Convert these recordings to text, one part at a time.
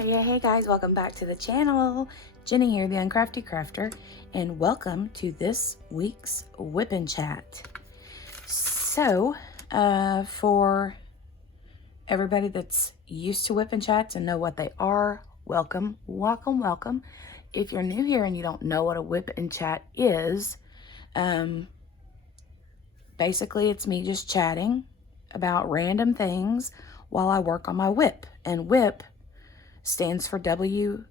Hey guys, welcome back to the channel. Jenny here, the Uncrafty Crafter, and welcome to this week's Whip and Chat. So, for everybody that's used to Whip and Chats and know what they are, welcome. If you're new here and you don't know what a Whip and Chat is, basically it's me just chatting about random things while I work on my whip. And whip stands for WIP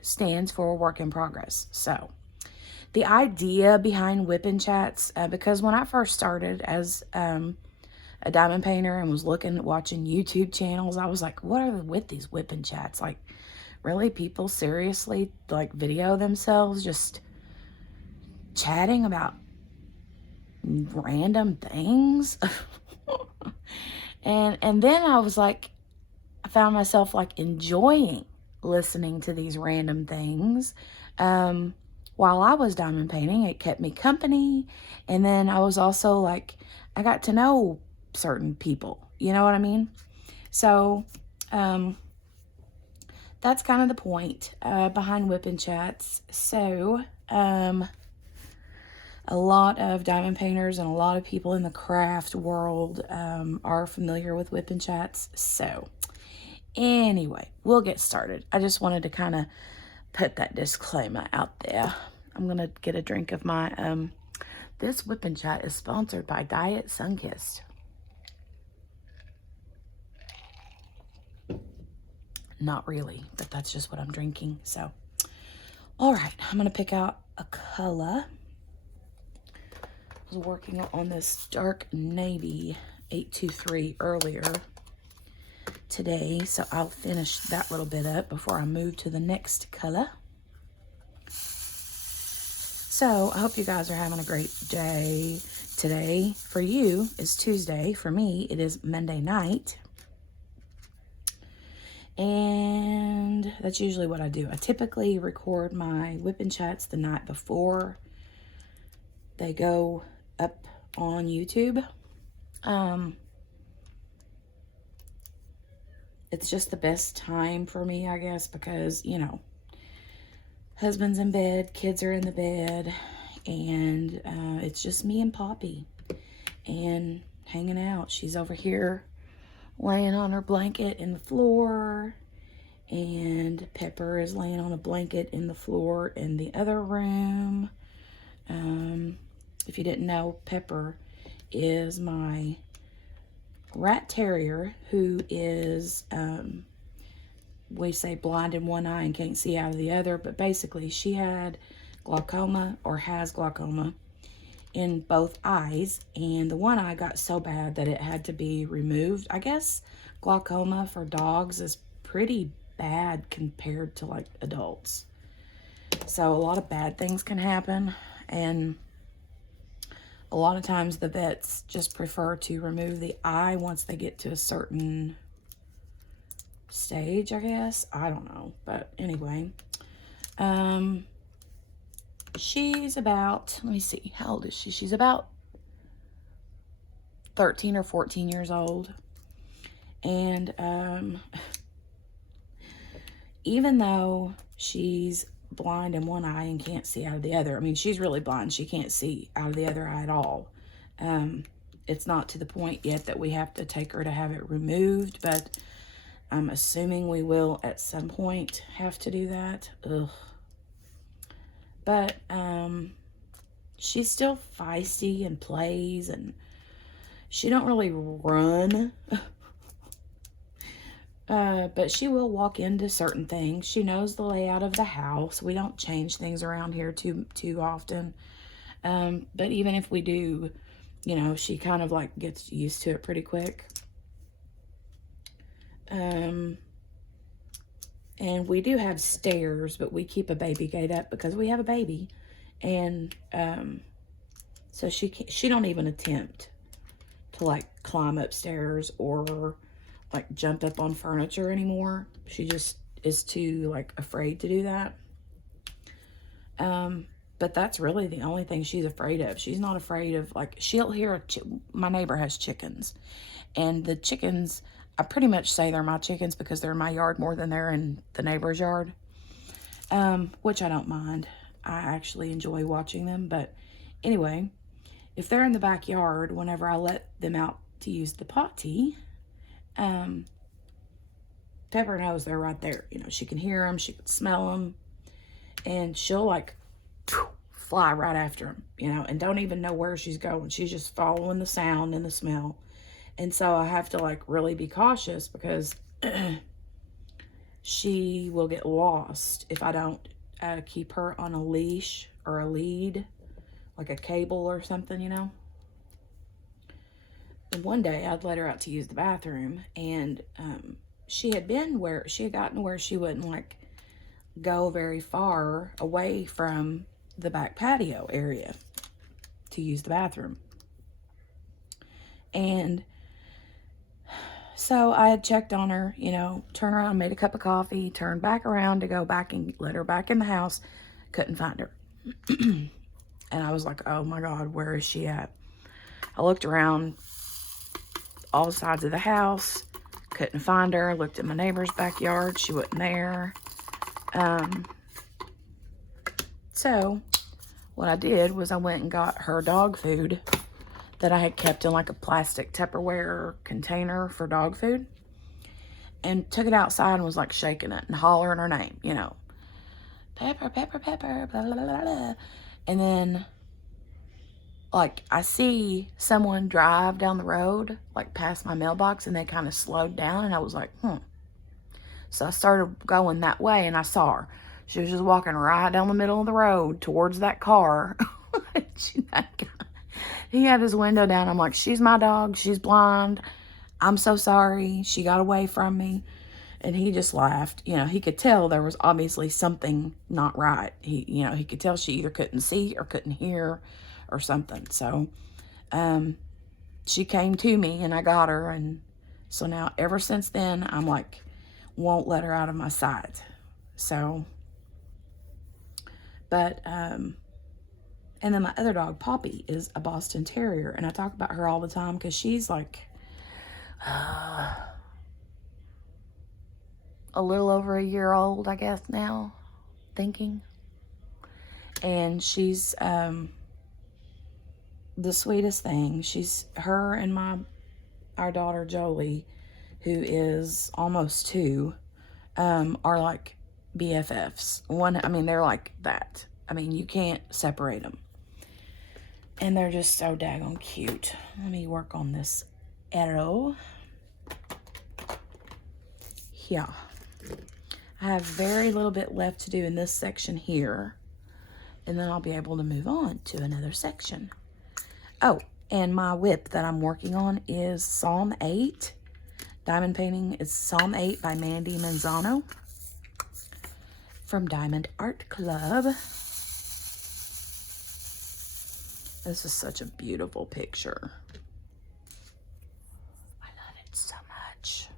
stands for work in progress. So the idea behind Whip and Chats, because when I first started as a diamond painter and was watching YouTube channels, I was like, what are with these Whip and Chats? Like, really, people seriously like video themselves just chatting about random things? and then I was like, I found myself like enjoying listening to these random things. While I was diamond painting, it kept me company. And then I was also like, I got to know certain people, you know what I mean? So, that's kind of the point, behind Whip and Chats. So, a lot of diamond painters and a lot of people in the craft world, are familiar with Whip and Chats. So, anyway, we'll get started. I just wanted to kind of put that disclaimer out there. I'm going to get a drink of my, this Whip and Chat is sponsored by Diet Sunkissed. Not really, but that's just what I'm drinking. So, all right, I'm going to pick out a color. I was working on this dark navy 823 earlier today, so I'll finish that little bit up before I move to the next color. So I hope you guys are having a great day today. For you is Tuesday. For me, it is Monday night. And that's usually what I do. I typically record my Whip and Chats the night before they go up on YouTube. It's just the best time for me, I guess, because, you know, husband's in bed, kids are in the bed, and it's just me and Poppy and hanging out. She's over here laying on her blanket in the floor, and Pepper is laying on a blanket in the floor in the other room. If you didn't know, Pepper is my rat terrier who is, we say blind in one eye and can't see out of the other, but basically she had glaucoma, or has glaucoma, in both eyes, and the one eye got so bad that it had to be removed. I guess glaucoma for dogs is pretty bad compared to like adults, so a lot of bad things can happen, and a lot of times the vets just prefer to remove the eye once they get to a certain stage, I guess. I don't know. But anyway, she's about, let me see, how old is she? She's about 13 or 14 years old. And even though she's blind in one eye and can't see out of the other, I mean, she's really blind. She can't see out of the other eye at all. It's not to the point yet that we have to take her to have it removed, but I'm assuming we will at some point have to do that. Ugh. But she's still feisty and plays, and she don't really run. But she will walk into certain things. She knows the layout of the house. We don't change things around here too often. But even if we do, you know, she kind of like gets used to it pretty quick. And we do have stairs, but we keep a baby gate up because we have a baby. And so she don't even attempt to like climb upstairs or like jump up on furniture anymore. She just is too like afraid to do that. But that's really the only thing she's afraid of. She's not afraid of, like, she'll hear my neighbor has chickens, and the chickens, I pretty much say they're my chickens because they're in my yard more than they're in the neighbor's yard, which I don't mind. I actually enjoy watching them. But anyway, if they're in the backyard, whenever I let them out to use the potty, Pepper knows they're right there. You know, she can hear them, she can smell them, and she'll like fly right after them, you know, and don't even know where she's going. She's just following the sound and the smell. And so I have to like really be cautious because she will get lost if I don't keep her on a leash or a lead, like a cable or something, you know. And one day I'd let her out to use the bathroom, and she had gotten where she wouldn't like go very far away from the back patio area to use the bathroom. And so I had checked on her, you know, turned around, made a cup of coffee, turned back around to go back and let her back in the house. Couldn't find her. And I was like, oh my God, where is she at? I looked around all sides of the house, couldn't find her. Looked at my neighbor's backyard, she wasn't there. So what I did was I went and got her dog food that I had kept in like a plastic Tupperware container for dog food, and took it outside and was like shaking it and hollering her name, you know, Pepper, Pepper, Pepper, blah, blah, blah, blah. And then like I see someone drive down the road, like past my mailbox, and they kind of slowed down, and I was like, So I started going that way, and I saw her. She was just walking right down the middle of the road towards that car. He had his window down. I'm like, she's my dog. She's blind. I'm so sorry. She got away from me. And he just laughed. You know, he could tell there was obviously something not right. He could tell she either couldn't see or couldn't hear or something. So, she came to me and I got her. And so now ever since then, I'm like, won't let her out of my sight. So, but, and then my other dog, Poppy, is a Boston Terrier. And I talk about her all the time because she's like a little over a year old, I guess now, thinking. And she's the sweetest thing. Her and our daughter, Jolie, who is almost 2, are like BFFs. They're like that. I mean, you can't separate them. And they're just so daggone cute. Let me work on this arrow. Yeah. I have very little bit left to do in this section here. And then I'll be able to move on to another section. Oh, and my WIP that I'm working on is Psalm 8. Diamond painting is Psalm 8 by Mandy Manzano from Diamond Art Club. This is such a beautiful picture. I love it so much.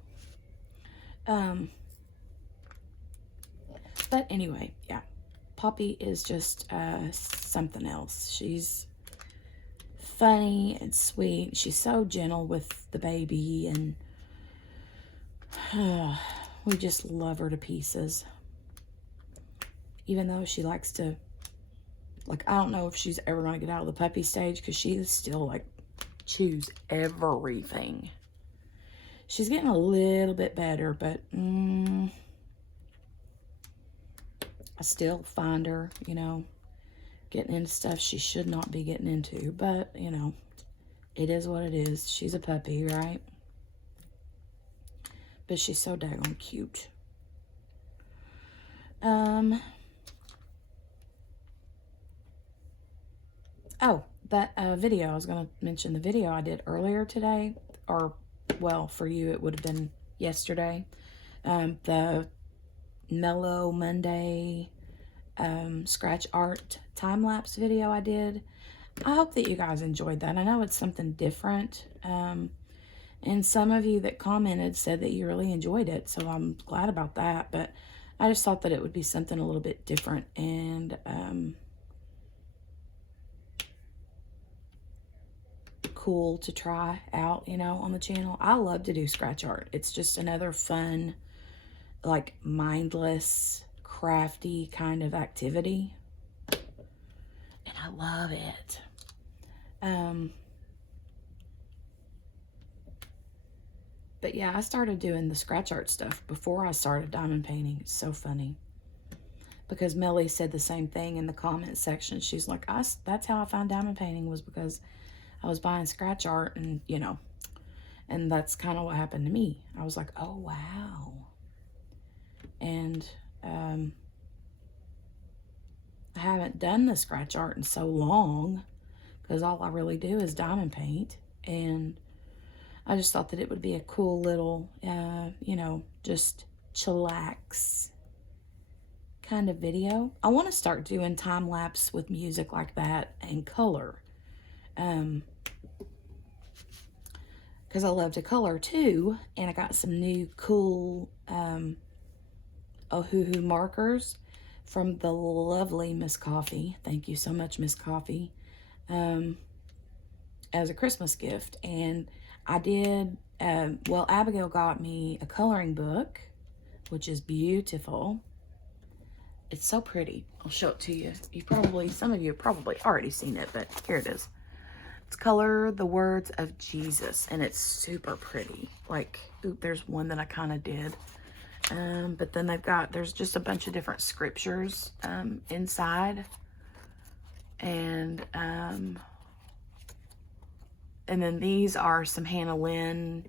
But anyway, yeah. Poppy is just something else. She's funny and sweet. She's so gentle with the baby, and we just love her to pieces. Even though she likes to, like, I don't know if she's ever going to get out of the puppy stage because she is still, like, chews everything. She's getting a little bit better, but I still find her, you know, getting into stuff she should not be getting into. But, you know, it is what it is. She's a puppy, right? But she's so daggone cute. Oh, that video, I was going to mention the video I did earlier today, or, well, for you, it would have been yesterday. The Mellow Monday scratch art time-lapse video I did. I hope that you guys enjoyed that. I know it's something different. And some of you that commented said that you really enjoyed it, so I'm glad about that. But I just thought that it would be something a little bit different and cool to try out, you know, on the channel. I love to do scratch art. It's just another fun, like, mindless, crafty kind of activity. And I love it. But yeah, I started doing the scratch art stuff before I started diamond painting. It's so funny. Because Melly said the same thing in the comment section. She's like, that's how I found diamond painting, was because I was buying scratch art, and, you know, and that's kind of what happened to me. I was like, oh, wow. And I haven't done the scratch art in so long, because all I really do is diamond paint. And I just thought that it would be a cool little, you know, just chillax kind of video. I want to start doing time lapse with music like that and color. Because I love to color too. And I got some new cool Ohuhu markers from the lovely Miss Coffee. Thank you so much, Miss Coffee. As a Christmas gift. And I did, well, Abigail got me a coloring book, which is beautiful. It's so pretty. I'll show it to you. Some of you have probably already seen it, but here it is. It's Color the Words of Jesus, and it's super pretty. Like, ooh, there's one that I kind of did. But then there's just a bunch of different scriptures inside. And then these are some Hannah Lynn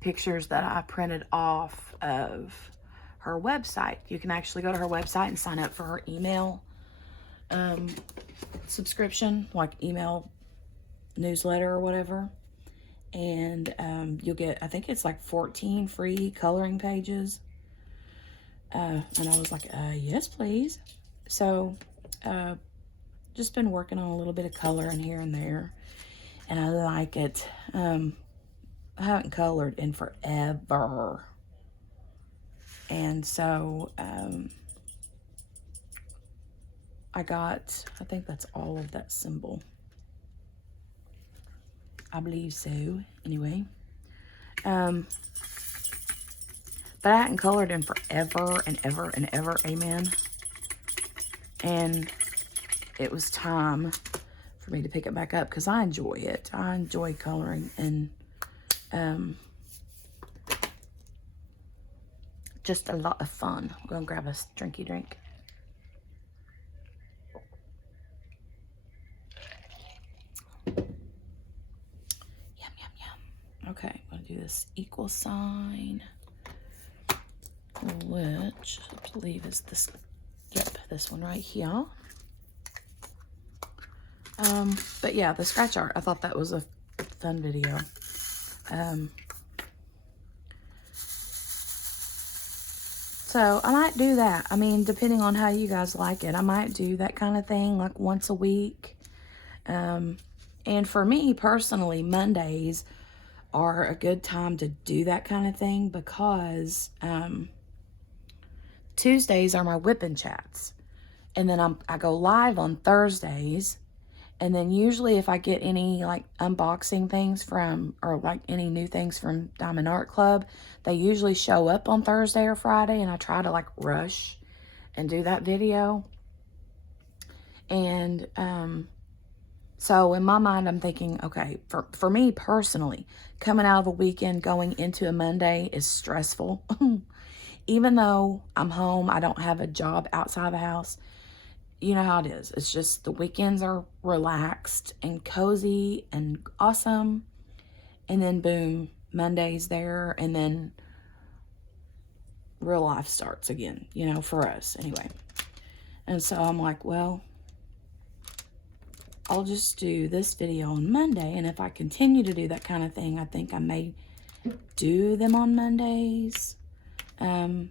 pictures that I printed off of her website. You can actually go to her website and sign up for her email subscription, like email newsletter or whatever. And you'll get, I think it's like 14 free coloring pages. And I was like, yes, please. So just been working on a little bit of coloring here and there. And I like it. I haven't colored in forever. And so I think that's all of that symbol. I believe so. Anyway. But I hadn't colored in forever and ever and ever. Amen. And it was time for me to pick it back up, because I enjoy it. I enjoy coloring, and just a lot of fun. I'm gonna grab a drinky drink. Yum, yum, yum. Okay, I'm gonna do this equal sign, which I believe is this. Yep, this one right here. But yeah, the scratch art, I thought that was a fun video. So I might do that. I mean, depending on how you guys like it, I might do that kind of thing like once a week. And for me personally, Mondays are a good time to do that kind of thing, because Tuesdays are my whipping chats. And then I go live on Thursdays. And then usually if I get any like unboxing things from, or like any new things from Diamond Art Club, they usually show up on Thursday or Friday, and I try to like rush and do that video. And so in my mind, I'm thinking, okay, for me personally, coming out of a weekend going into a Monday is stressful. Even though I'm home, I don't have a job outside the house. You know how it is. It's just the weekends are relaxed and cozy and awesome. And then boom, Monday's there, and then real life starts again, you know, for us anyway. And so I'm like, well, I'll just do this video on Monday. And if I continue to do that kind of thing, I think I may do them on Mondays. And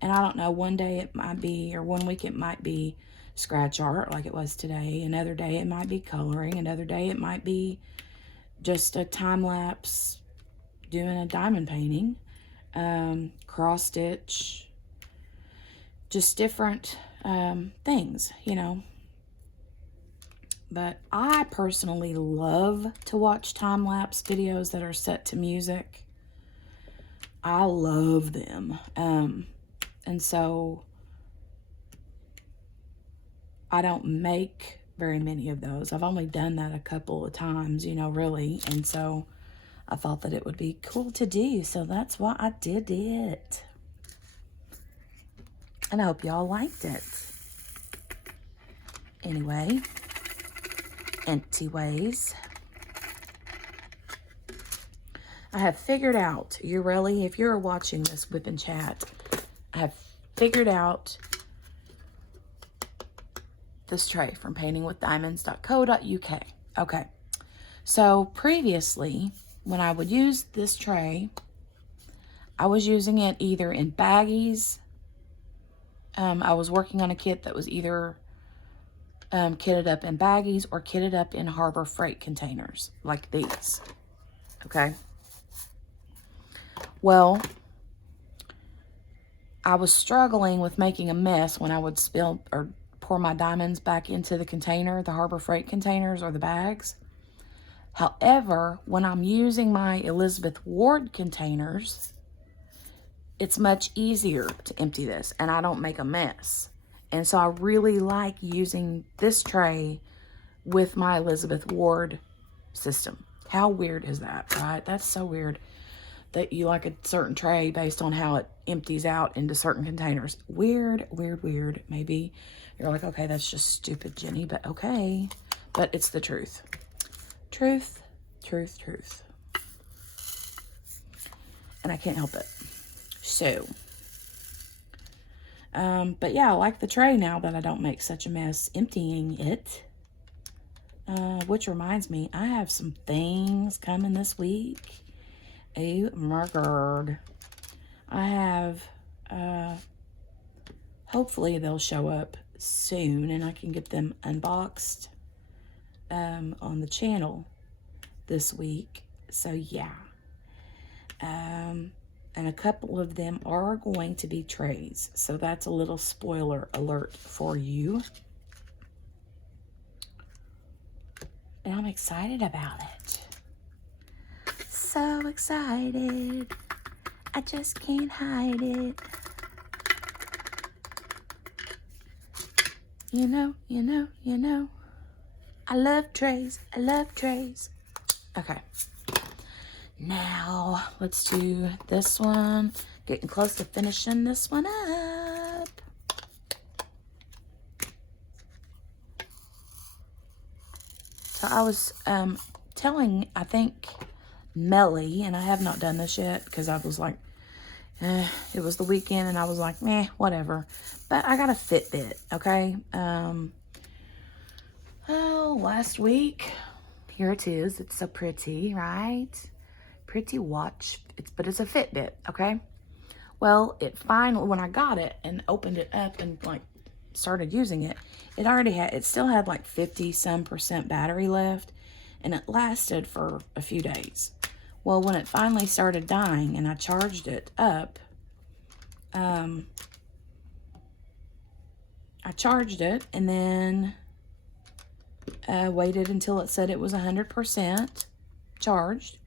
I don't know, one day it might be, or one week it might be scratch art like it was today. Another day it might be coloring. Another day it might be just a time lapse doing a diamond painting, cross stitch, just different things, you know. But I personally love to watch time-lapse videos that are set to music. I love them. And so I don't make very many of those. I've only done that a couple of times, you know, really. And so I thought that it would be cool to do. So that's why I did it. And I hope y'all liked it. Anyway, empty ways. I have figured out, if you're watching this WIP and chat, I have figured out this tray from paintingwithdiamonds.co.uk. Okay, so previously, when I would use this tray, I was using it either in baggies. I was working on a kit that was either kitted up in baggies or kitted up in Harbor Freight containers, like these. Okay. Well, I was struggling with making a mess when I would spill or pour my diamonds back into the container, the Harbor Freight containers or the bags. However, when I'm using my Elizabeth Ward containers, it's much easier to empty this and I don't make a mess. And so I really like using this tray with my Elizabeth Ward system. How weird is that, right? That's so weird that you like a certain tray based on how it empties out into certain containers. Weird, weird, weird. Maybe you're like, okay, that's just stupid, Jenny, but okay. But it's the truth. Truth, truth, truth. And I can't help it. So, but yeah, I like the tray now that I don't make such a mess emptying it. Which reminds me, I have some things coming this week. Oh my God. I have, hopefully they'll show up soon and I can get them unboxed on the channel this week. So yeah. And a couple of them are going to be trays. So that's a little spoiler alert for you. And I'm excited about it. So excited. I just can't hide it. You know. I love trays. I love trays. Okay. Now, let's do this one. Getting close to finishing this one up. So I was telling, I think, Melly, and I have not done this yet because I was like, it was the weekend and I was like, meh, whatever. But I got a Fitbit, okay? Last week, here it is. It's so pretty, right? Pretty watch, but it's a Fitbit, okay? Well, it finally, when I got it and opened it up and like started using it, it still had like 50-some% battery left, and it lasted for a few days. Well, when it finally started dying and I charged it up, I charged it and then waited until it said it was 100% charged,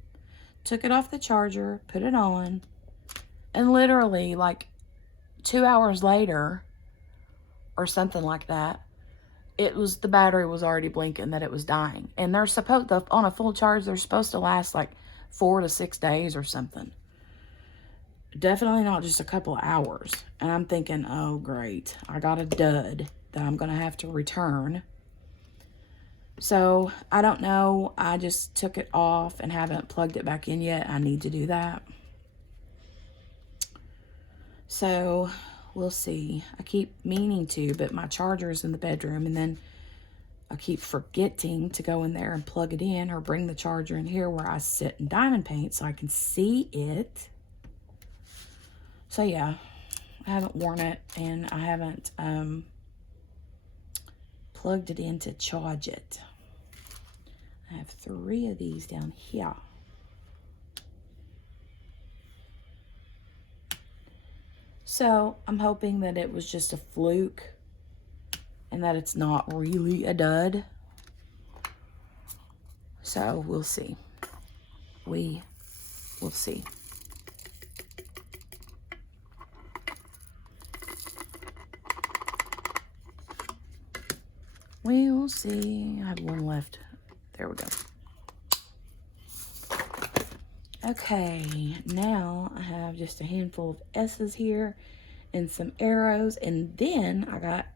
took it off the charger, put it on, and literally like 2 hours later or something like that, the battery was already blinking that it was dying. And they're supposed to, on a full charge, they're supposed to last like 4 to 6 days or something. Definitely not just a couple of hours. And I'm thinking, oh great, I got a dud that I'm gonna have to return. So I don't know, I just took it off and haven't plugged it back in yet. I need to do that. So we'll see. I keep meaning to, but my charger's in the bedroom, and then I keep forgetting to go in there and plug it in or bring the charger in here where I sit and diamond paint so I can see it. So yeah, I haven't worn it and I haven't plugged it in to charge it. I have 3 of these down here. So I'm hoping that it was just a fluke and that it's not really a dud. So we'll see. We will see. We will see. I have one left. There we go. Okay, now I have just a handful of S's here and some arrows, and then I got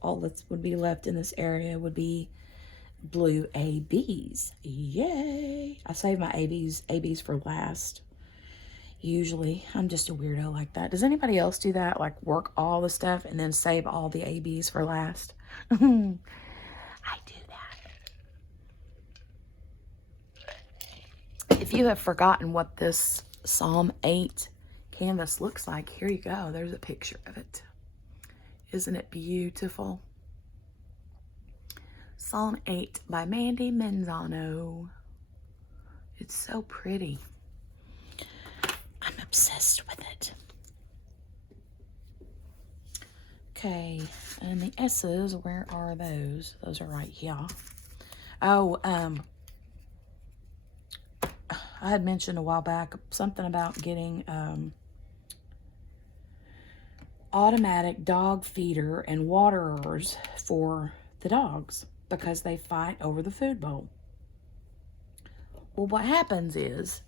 all that would be left in this area would be blue ABs. Yay! I save my ABs for last. Usually, I'm just a weirdo like that. Does anybody else do that? Like work all the stuff and then save all the ABs for last? I do that. If you have forgotten what this Psalm 8 canvas looks like, here you go. There's a picture of it. Isn't it beautiful? Psalm 8 by Mandy Menzano. It's so pretty. I'm obsessed with it. Okay, and the S's, where are those? Those are right here. Oh, I had mentioned a while back something about getting automatic dog feeder and waterers for the dogs because they fight over the food bowl. Well, what happens is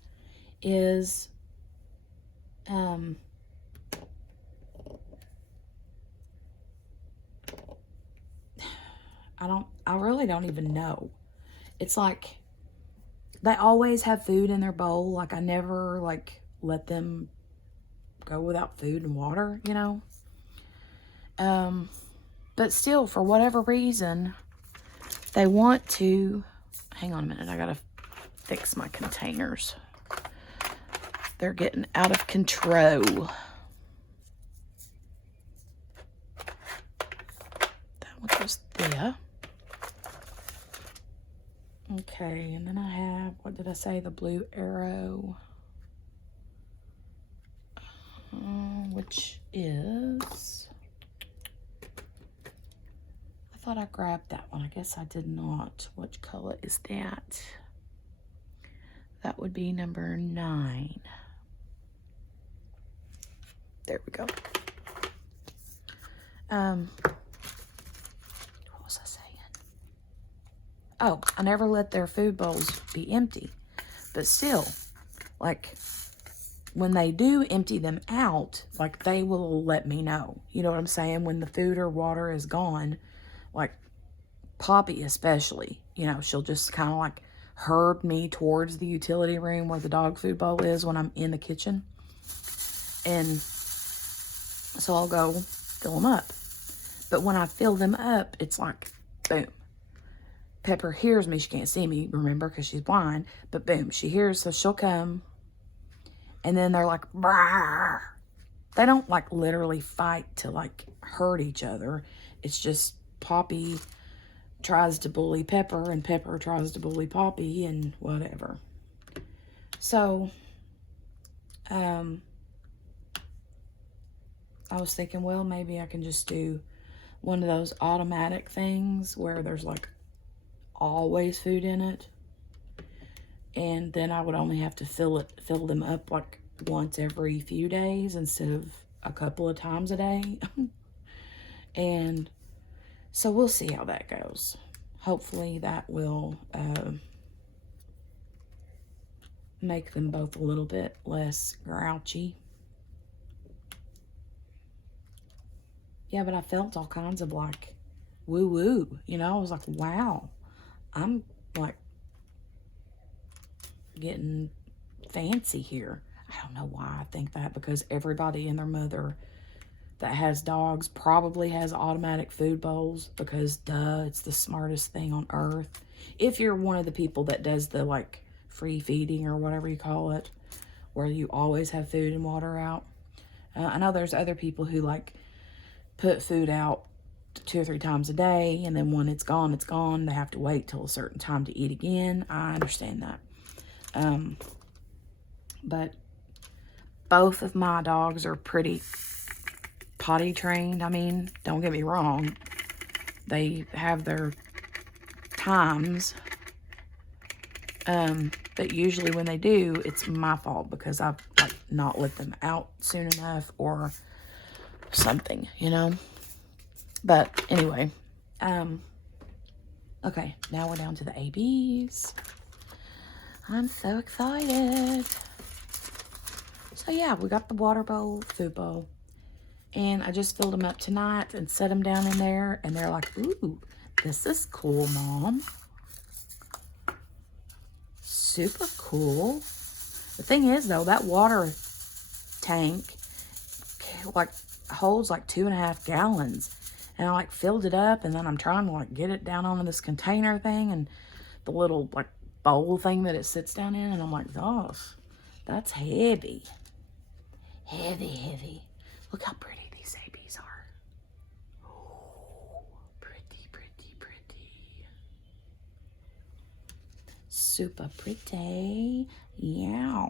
I really don't even know. It's like they always have food in their bowl. Like I never like let them go without food and water, you know. But still, for whatever reason, they want to. Hang on a minute, I gotta fix my containers. They're getting out of control. That one goes there. Okay, and then I have, what did I say? The blue arrow. Which is, I thought I grabbed that one. I guess I did not. Which color is that? That would be number 9. There we go. What was I saying? Oh, I never let their food bowls be empty. But still, like, when they do empty them out, like, they will let me know. You know what I'm saying? When the food or water is gone, like, Poppy especially, you know, she'll just kind of, like, herd me towards the utility room where the dog food bowl is when I'm in the kitchen. And so I'll go fill them up. But when I fill them up, it's like, boom. Pepper hears me. She can't see me, remember, because she's blind. But boom, she hears, so she'll come. And then they're like, brrr. They don't, like, literally fight to, like, hurt each other. It's just Poppy tries to bully Pepper, and Pepper tries to bully Poppy, and whatever. So, I was thinking, well, maybe I can just do one of those automatic things where there's, like, always food in it. And then I would only have to fill them up, like, once every few days instead of a couple of times a day. And so we'll see how that goes. Hopefully that will make them both a little bit less grouchy. Yeah, but I felt all kinds of, like, woo-woo. You know, I was like, wow. I'm, like, getting fancy here. I don't know why I think that, because everybody and their mother that has dogs probably has automatic food bowls, because duh, it's the smartest thing on earth. If you're one of the people that does the, like, free feeding or whatever you call it, where you always have food and water out. I know there's other people who, like, put food out 2 or 3 times a day, and then when it's gone, it's gone. They have to wait till a certain time to eat again. I understand that. But both of my dogs are pretty potty trained. I mean, don't get me wrong. They have their times. But usually when they do, it's my fault because I've like not let them out soon enough or something, you know. But anyway, okay, now we're down to the ABs. I'm so excited. So yeah, we got the water bowl, food bowl, and I just filled them up tonight and set them down in there, and they're like, ooh, this is cool, Mom. Super cool. The thing is, though, that water tank like holds like 2.5 gallons, and I like filled it up, and then I'm trying to like get it down onto this container thing and the little like bowl thing that it sits down in, and I'm like, gosh, that's heavy. Heavy. Look how pretty these ABs are. Oh, pretty. Super pretty. Yeah.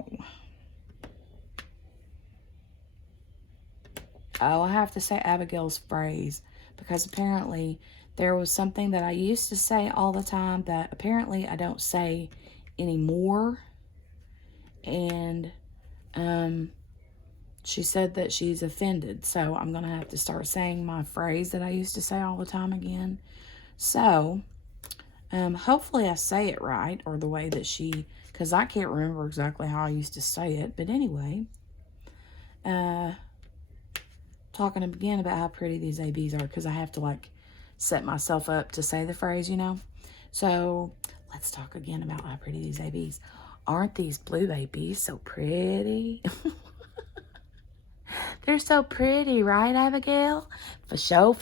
Oh, I have to say Abigail's phrase, because apparently there was something that I used to say all the time that apparently I don't say anymore. And she said that she's offended. So I'm going to have to start saying my phrase that I used to say all the time again. So hopefully I say it right, or the way that she, because I can't remember exactly how I used to say it. But anyway, talking again about how pretty these ABs are, because I have to like set myself up to say the phrase, you know. So let's talk again about how pretty these ABs. Aren't these blue ABs so pretty? They're so pretty, right, Abigail? For show.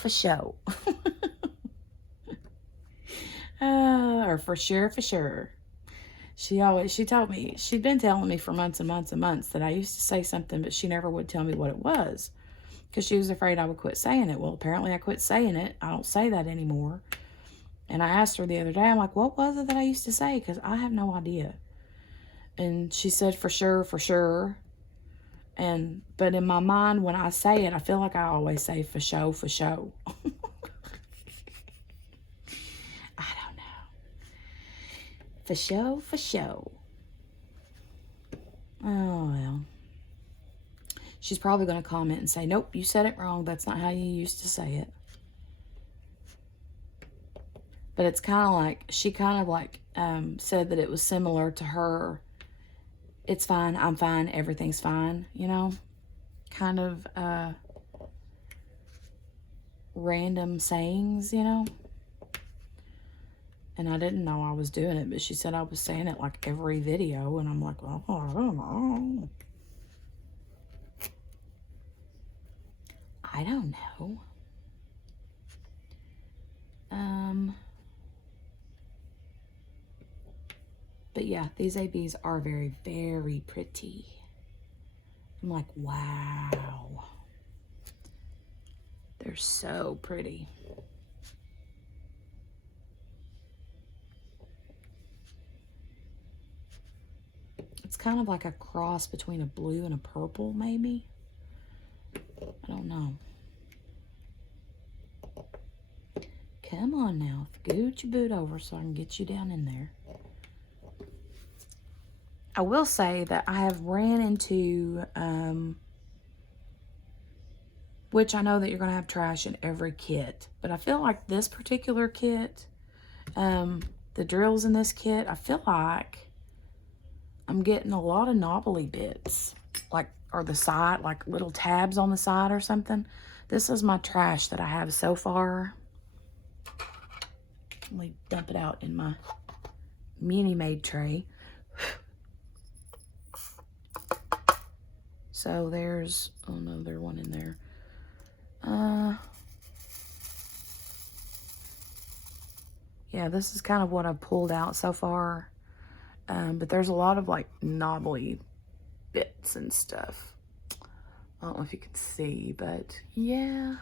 Or for sure. She told me, she'd been telling me for months and months that I used to say something, but she never would tell me what it was, because she was afraid I would quit saying it. Well, apparently I quit saying it. I don't say that anymore. And I asked her the other day, I'm like, what was it that I used to say? Because I have no idea. And she said, for sure. But in my mind, when I say it, I feel like I always say for show. I don't know. For show. Oh, well. She's probably going to comment and say, nope, you said it wrong. That's not how you used to say it. But it's kind of like, she kind of like said that it was similar to her, it's fine, I'm fine, everything's fine, you know? Kind of random sayings, you know? And I didn't know I was doing it, but she said I was saying it like every video, and I'm like, well, I don't know. I don't know. But yeah, these ABs are very, very pretty. I'm like, wow. They're so pretty. It's kind of like a cross between a blue and a purple, maybe. I don't know. Come on now, scoot your boot over so I can get you down in there. I will say that I have ran into, which I know that you're going to have trash in every kit, but I feel like this particular kit, the drills in this kit, I feel like I'm getting a lot of knobbly bits, like, or the side, like little tabs on the side or something. This is my trash that I have so far. Let me dump it out in my mini-made tray. So there's, oh no, there's one in there. Yeah, this is kind of what I've pulled out so far. But there's a lot of like knobbly bits and stuff. I don't know if you can see, but yeah.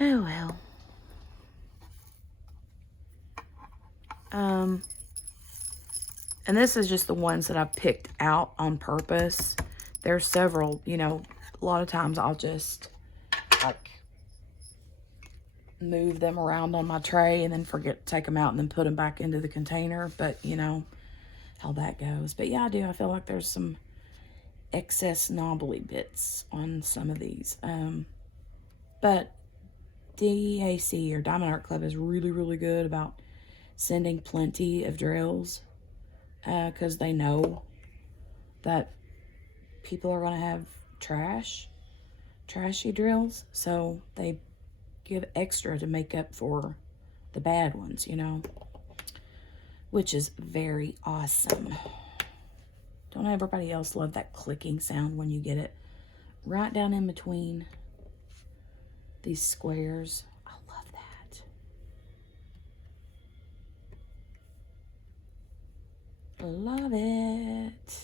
Oh well. And this is just the ones that I've picked out on purpose. There's several, you know, a lot of times I'll just like move them around on my tray and then forget to take them out and then put them back into the container. But, you know how that goes. But yeah, I do. I feel like there's some excess knobbly bits on some of these. But DAC, or Diamond Art Club, is really, really good about sending plenty of drills because they know that people are going to have trashy drills. So they give extra to make up for the bad ones, you know, which is very awesome. Don't everybody else love that clicking sound when you get it right down in between these squares? I love that. Love it.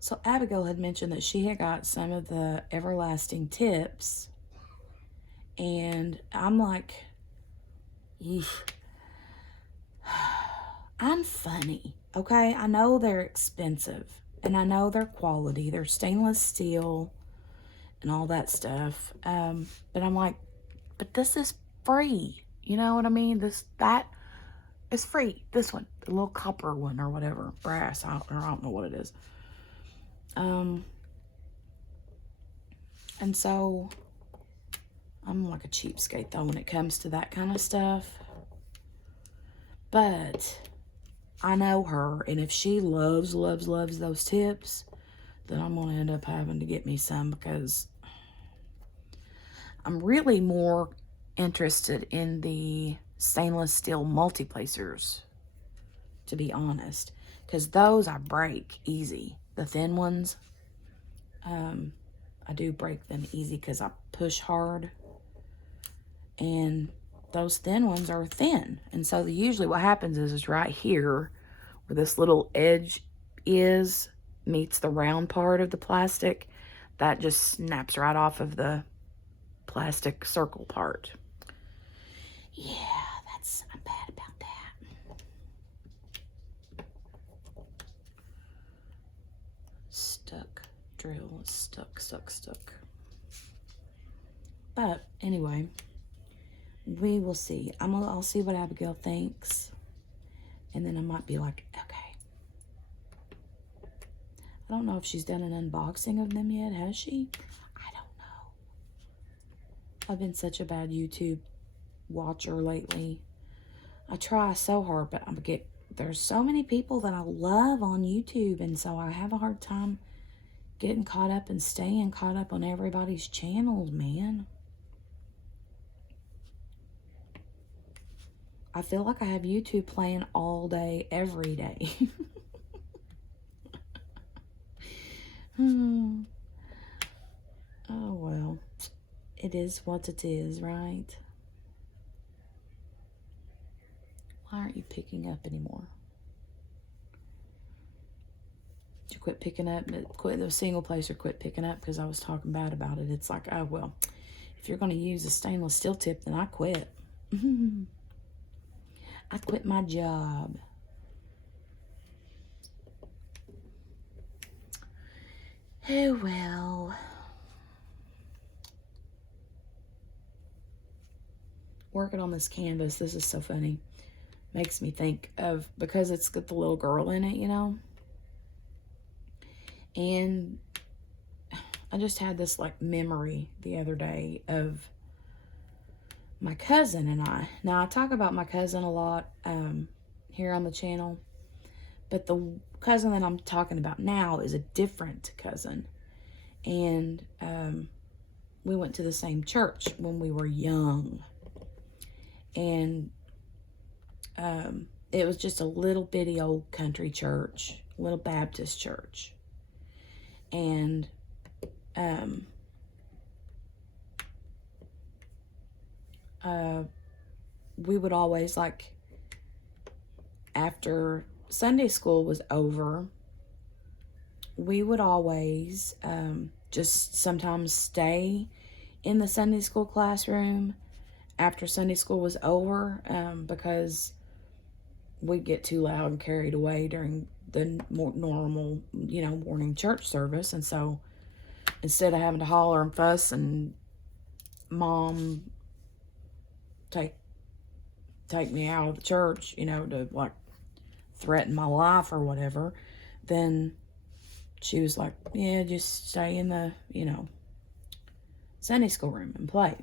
So Abigail had mentioned that she had got some of the everlasting tips, and I'm like, eesh. I'm funny, okay? I know they're expensive, and I know they're quality. They're stainless steel and all that stuff. But I'm like, but this is free. You know what I mean? That is free. This one, the little copper one or whatever, brass, I don't know what it is. And so I'm like a cheapskate though when it comes to that kind of stuff. But I know her, and if she loves those tips, then I'm going to end up having to get me some, because I'm really more interested in the stainless steel multi-placers, to be honest, because those I break easy. The thin ones, I do break them easy because I push hard, and those thin ones are thin. And so usually what happens is right here where this little edge is meets the round part of the plastic, that just snaps right off of the plastic circle part. Yeah, I'm bad about that. Stuck. Drill is stuck. But anyway, we will see. I'll see what Abigail thinks, and then I might be like, okay. I don't know if she's done an unboxing of them yet. Has she? I don't know. I've been such a bad YouTube watcher lately. I try so hard, but there's so many people that I love on YouTube, and so I have a hard time getting caught up and staying caught up on everybody's channels, man. I feel like I have YouTube playing all day, every day. Oh, well. It is what it is, right? Why aren't you picking up anymore? Did you quit picking up? Quit the single placer, quit picking up because I was talking bad about it. It's like, oh, well, if you're going to use a stainless steel tip, then I quit. I quit my job. Oh, well. Working on this canvas, this is so funny. Makes me think of, because it's got the little girl in it, you know? And I just had this like memory the other day of my cousin and I. Now, I talk about my cousin a lot here on the channel, but the cousin that I'm talking about now is a different cousin. And we went to the same church when we were young. And it was just a little bitty old country church, little Baptist church. And we would always, like, after Sunday school was over, we would always just sometimes stay in the Sunday school classroom after Sunday school was over, because we'd get too loud and carried away during the more normal, you know, morning church service. And so instead of having to holler and fuss and Mom take me out of the church, you know, to like threaten my life or whatever, then she was like, yeah, just stay in the, you know, Sunday school room and play.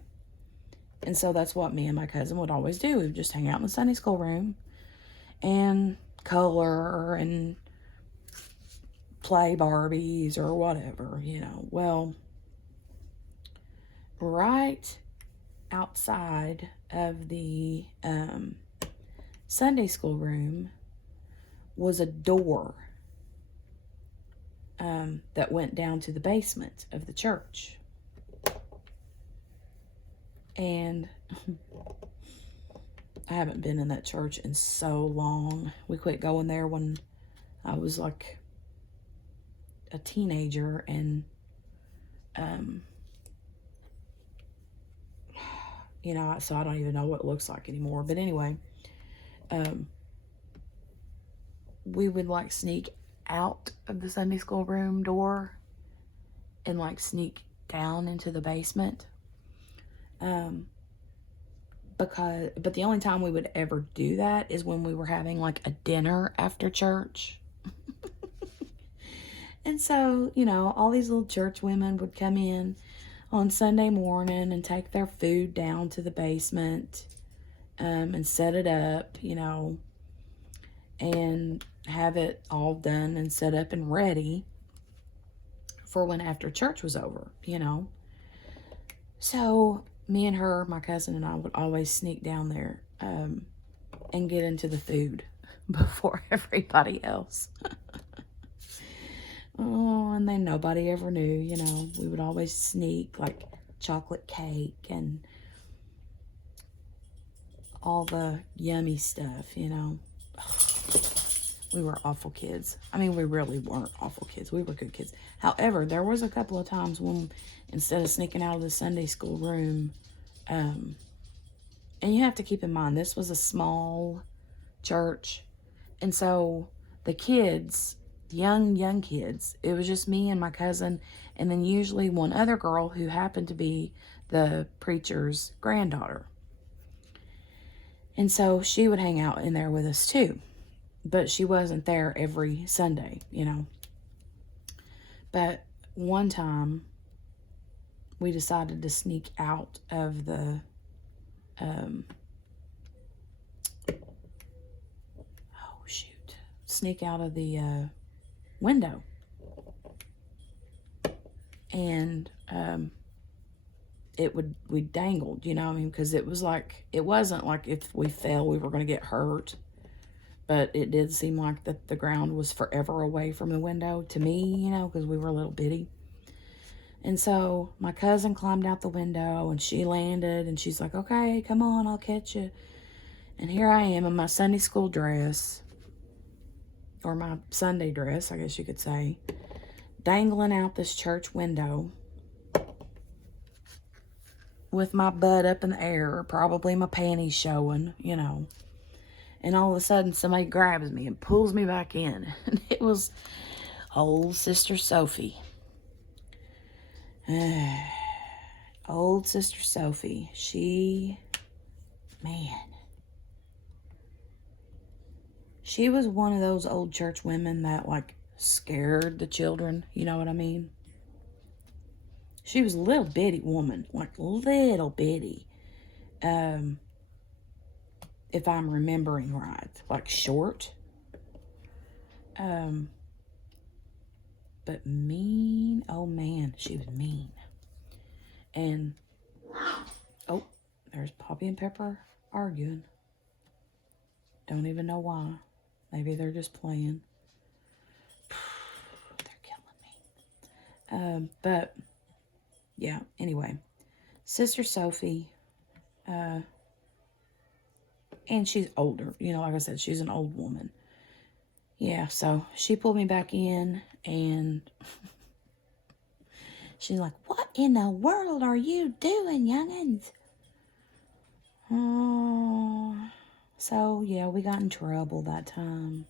And so that's what me and my cousin would always do. We would just hang out in the Sunday school room and color and play Barbies or whatever, you know. Well, right outside of the Sunday school room was a door that went down to the basement of the church. And I haven't been in that church in so long. We quit going there when I was like a teenager, and you know, so I don't even know what it looks like anymore. But anyway, we would like sneak out of the Sunday school room door and like sneak down into the basement. But the only time we would ever do that is when we were having like a dinner after church. And so, you know, all these little church women would come in on Sunday morning and take their food down to the basement, and set it up, you know, and have it all done and set up and ready for when after church was over, you know. So me and her, my cousin and I would always sneak down there and get into the food before everybody else. Oh, and then nobody ever knew, you know. We would always sneak like chocolate cake and all the yummy stuff, you know. We were awful kids. I mean, we really weren't awful kids. We were good kids. However, there was a couple of times when instead of sneaking out of the Sunday school room, and you have to keep in mind, this was a small church. And so the kids, young kids, it was just me and my cousin, and then usually one other girl who happened to be the preacher's granddaughter. And so she would hang out in there with us too. But she wasn't there every Sunday, you know. But one time, we decided to sneak out of the, sneak out of the window. And we dangled, you know, I mean, because it wasn't like if we fell, we were going to get hurt. But it did seem like that the ground was forever away from the window to me, you know, because we were a little bitty. And so my cousin climbed out the window and she landed and she's like, okay, come on, I'll catch you. And here I am in my Sunday school dress, or my Sunday dress, I guess you could say, dangling out this church window with my butt up in the air, probably my panties showing, you know. And all of a sudden, somebody grabs me and pulls me back in. And it was old Sister Sophie. Old Sister Sophie. She was one of those old church women that, like, scared the children. You know what I mean? She was a little bitty woman. Like, little bitty. If I'm remembering right, like short, but mean. Oh man, she was mean. And oh, there's Poppy and Pepper arguing. Don't even know why. Maybe they're just playing. They're killing me. But yeah. Anyway, Sister Sophie. And she's older. You know, like I said, she's an old woman. Yeah, so she pulled me back in, and she's like, what in the world are you doing, youngins? Oh, so, yeah, we got in trouble that time.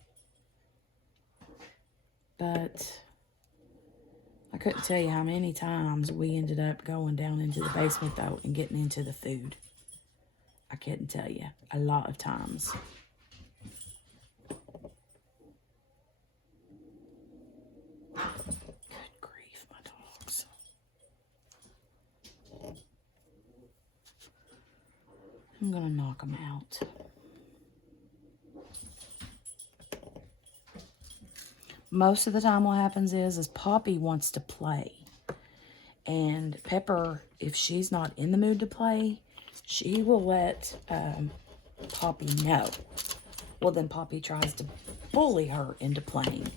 But, I couldn't tell you how many times we ended up going down into the basement, though, and getting into the food. I couldn't tell you. A lot of times. Good grief, my dogs. I'm going to knock them out. Most of the time what happens is Poppy wants to play. And Pepper, if she's not in the mood to play, she will let Poppy know. Well, then Poppy tries to bully her into playing.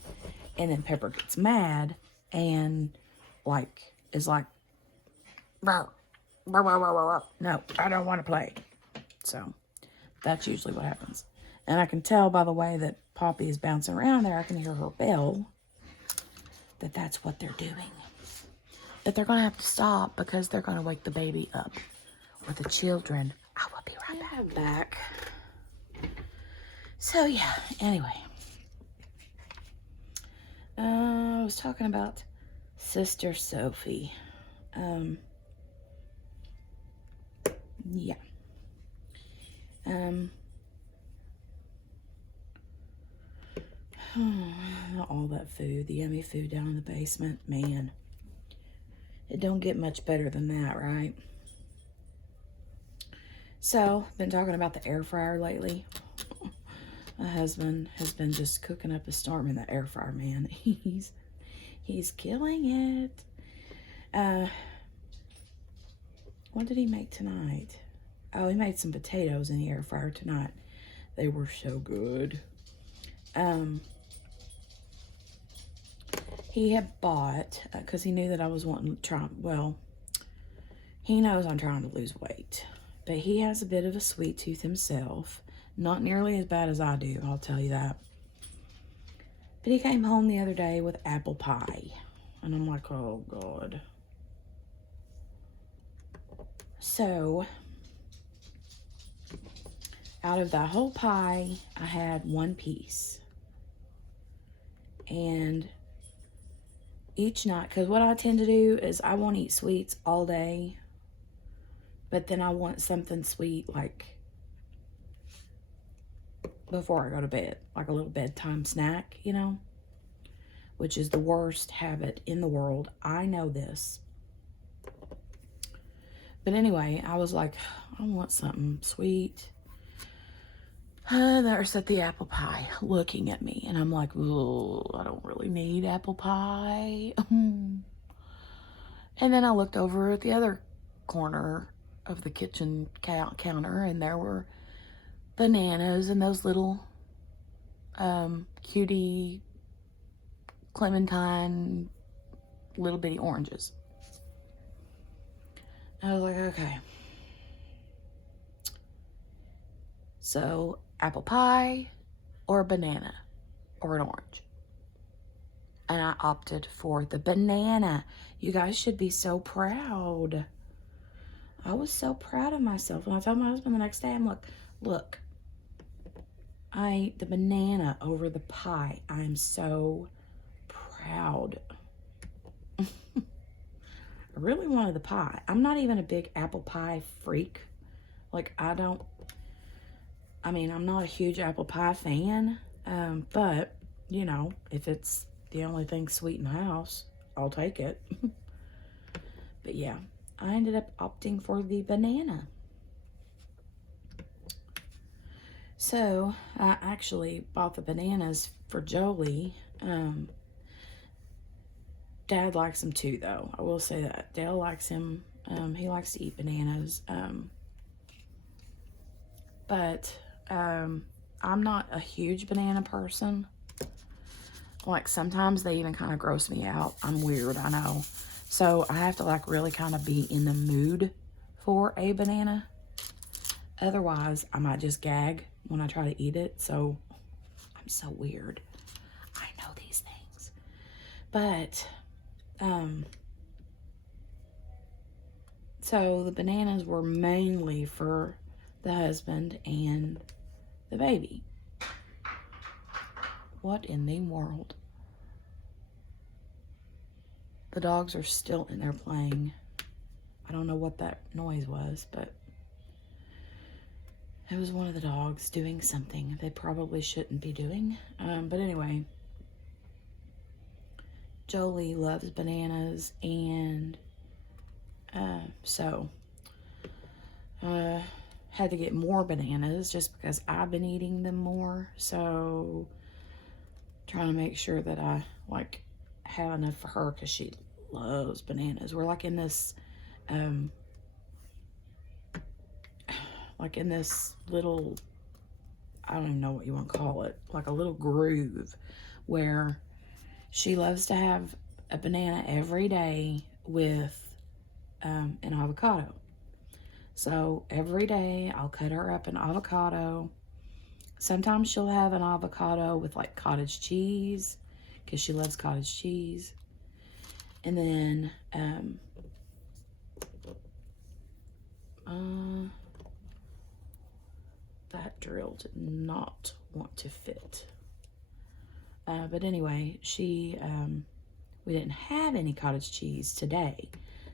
And then Pepper gets mad and, like, is like, no, I don't want to play. So, that's usually what happens. And I can tell by the way that Poppy is bouncing around there, I can hear her bell, that that's what they're doing. But they're going to have to stop because they're going to wake the baby up. Or the children. I will be right back. So, yeah, anyway. I was talking about Sister Sophie. Yeah. All that food, the yummy food down in the basement, man. It don't get much better than that, right? So, been talking about the air fryer lately. My husband has been just cooking up a storm in the air fryer, man. He's killing it. What did he make tonight? Oh, he made some potatoes in the air fryer tonight. They were so good. He had bought, because he knew that I was wanting to try, well, he knows I'm trying to lose weight. But he has a bit of a sweet tooth himself. Not nearly as bad as I do, I'll tell you that. But he came home the other day with apple pie. And I'm like, oh, God. So, out of that whole pie, I had one piece. And each night, because what I tend to do is I won't eat sweets all day. But then I want something sweet, like, before I go to bed. Like a little bedtime snack, you know? Which is the worst habit in the world. I know this. But anyway, I was like, I want something sweet. There's the apple pie looking at me. And I'm like, oh, I don't really need apple pie. And then I looked over at the other corner of the kitchen counter. And there were bananas and those little cutie clementine little bitty oranges. I was like, okay. So, apple pie or a banana or an orange. And I opted for the banana. You guys should be so proud. I was so proud of myself. And I told my husband the next day, I'm like, look, I ate the banana over the pie. I'm so proud. I really wanted the pie. I'm not even a big apple pie freak. Like, I'm not a huge apple pie fan. But, you know, if it's the only thing sweet in the house, I'll take it. But yeah, I ended up opting for the banana. So, I actually bought the bananas for Jolie. Dad likes them too, though. I will say that. Dale likes him. He likes to eat bananas. But I'm not a huge banana person. Like, sometimes they even kind of gross me out. I'm weird, I know. So, I have to, like, really kind of be in the mood for a banana. Otherwise, I might just gag when I try to eat it. So, I'm so weird. I know these things. But, so the bananas were mainly for the husband and the baby. What in the world? The dogs are still in there playing. I don't know what that noise was, but it was one of the dogs doing something they probably shouldn't be doing. But anyway, Jolie loves bananas, and so had to get more bananas just because I've been eating them more. So trying to make sure that I like have enough for her because she loves bananas. We're like in this little, I don't even know what you want to call it, like a little groove where she loves to have a banana every day with an avocado. So every day I'll cut her up an avocado. Sometimes she'll have an avocado with like cottage cheese because she loves cottage cheese. And then that drill did not want to fit. But anyway, we didn't have any cottage cheese today.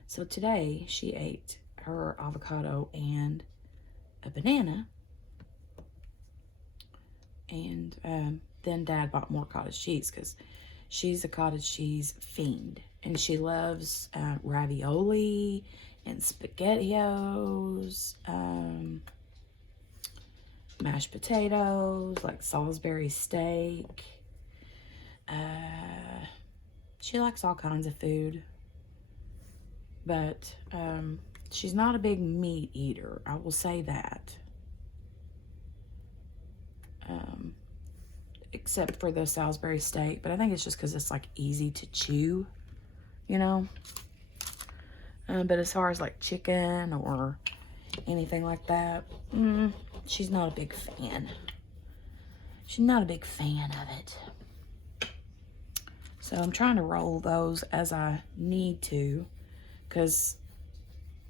So today she ate her avocado and a banana. And then Dad bought more cottage cheese because she's a cottage cheese fiend. And she loves ravioli and SpaghettiOs, mashed potatoes, like Salisbury steak. She likes all kinds of food. But she's not a big meat eater, I will say that. Except for the Salisbury steak, but I think it's just because it's like easy to chew, you know. But as far as like chicken or anything like that, she's not a big fan. She's not a big fan of it. So I'm trying to roll those as I need to, because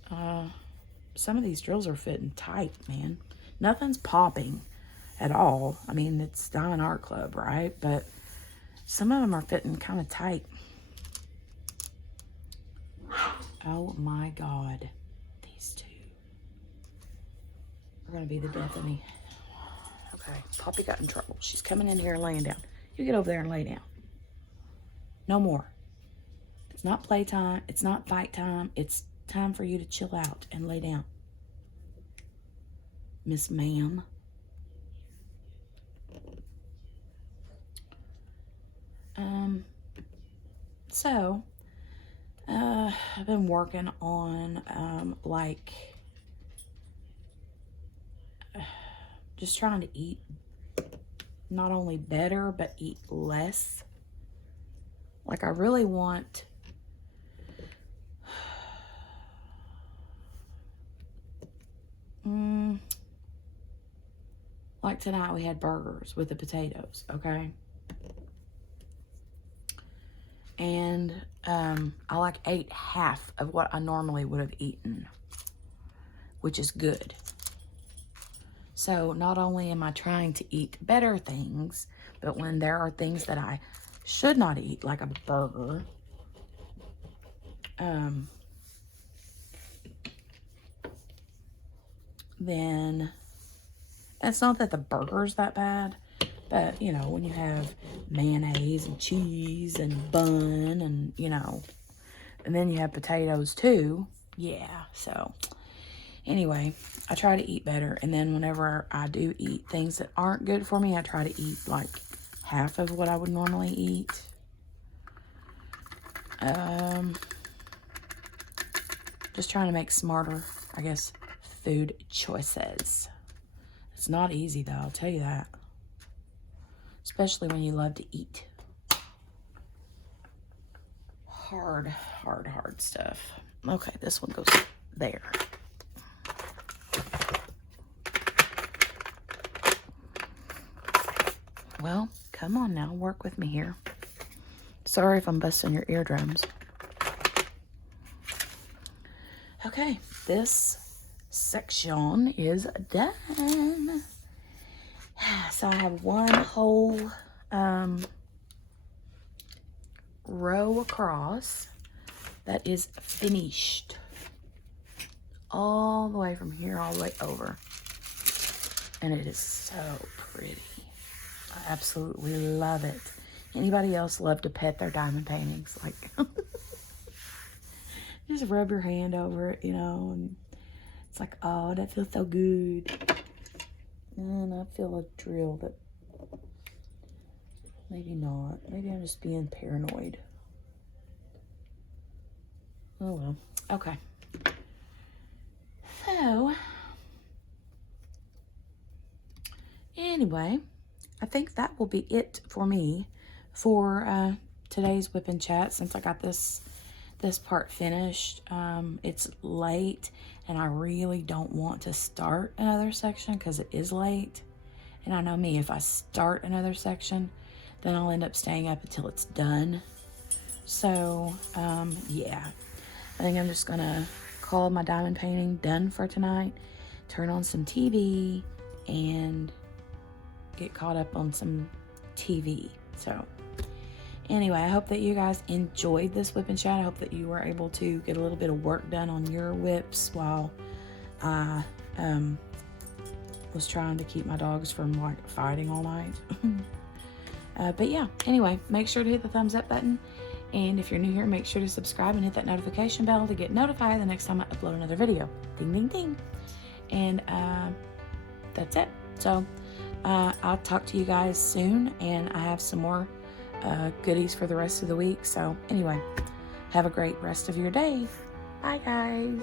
some of these drills are fitting tight, man. Nothing's popping at all. I mean, it's Diamond Art Club, right? But some of them are fitting kind of tight. Oh my God. These two are going to be the death of me. Okay, Poppy got in trouble. She's coming in here and laying down. You get over there and lay down. No more. It's not playtime. It's not fight time. It's time for you to chill out and lay down. Miss Ma'am. So, I've been working on, like, just trying to eat not only better, but eat less. Like, I really want, like tonight we had burgers with the potatoes, okay? And I like ate half of what I normally would have eaten, which is good. So not only am I trying to eat better things, but when there are things that I should not eat, like a burger, then it's not that the burger's that bad. But, you know, when you have mayonnaise and cheese and bun and, you know, and then you have potatoes too. Yeah, so anyway, I try to eat better. And then whenever I do eat things that aren't good for me, I try to eat like half of what I would normally eat. Just trying to make smarter, I guess, food choices. It's not easy though, I'll tell you that. Especially when you love to eat. Hard stuff. Okay, this one goes there. Well, come on now, work with me here. Sorry if I'm busting your eardrums. Okay, this section is done. So I have one whole row across. that is finished. All the way from here, all the way over. And it is so pretty. I absolutely love it. Anybody else love to pet their diamond paintings? Like, just rub your hand over it, you know, and it's like, oh, that feels so good. And I feel a drill, but maybe not. Maybe I'm just being paranoid. Oh, well. Okay. So, anyway, I think that will be it for me for today's WIP and Chat, since I got this part finished. It's late, and I really don't want to start another section because it is late. And I know me, if I start another section, then I'll end up staying up until it's done. So, yeah. I think I'm just gonna call my diamond painting done for tonight, turn on some TV, and get caught up on some TV. So, anyway, I hope that you guys enjoyed this WIP and Chat. I hope that you were able to get a little bit of work done on your WIPs while I was trying to keep my dogs from like fighting all night. But yeah, anyway, make sure to hit the thumbs up button. And if you're new here, make sure to subscribe and hit that notification bell to get notified the next time I upload another video. Ding, ding, ding. And that's it. So I'll talk to you guys soon, and I have some more goodies for the rest of the week. So anyway, have a great rest of your day. Bye, guys.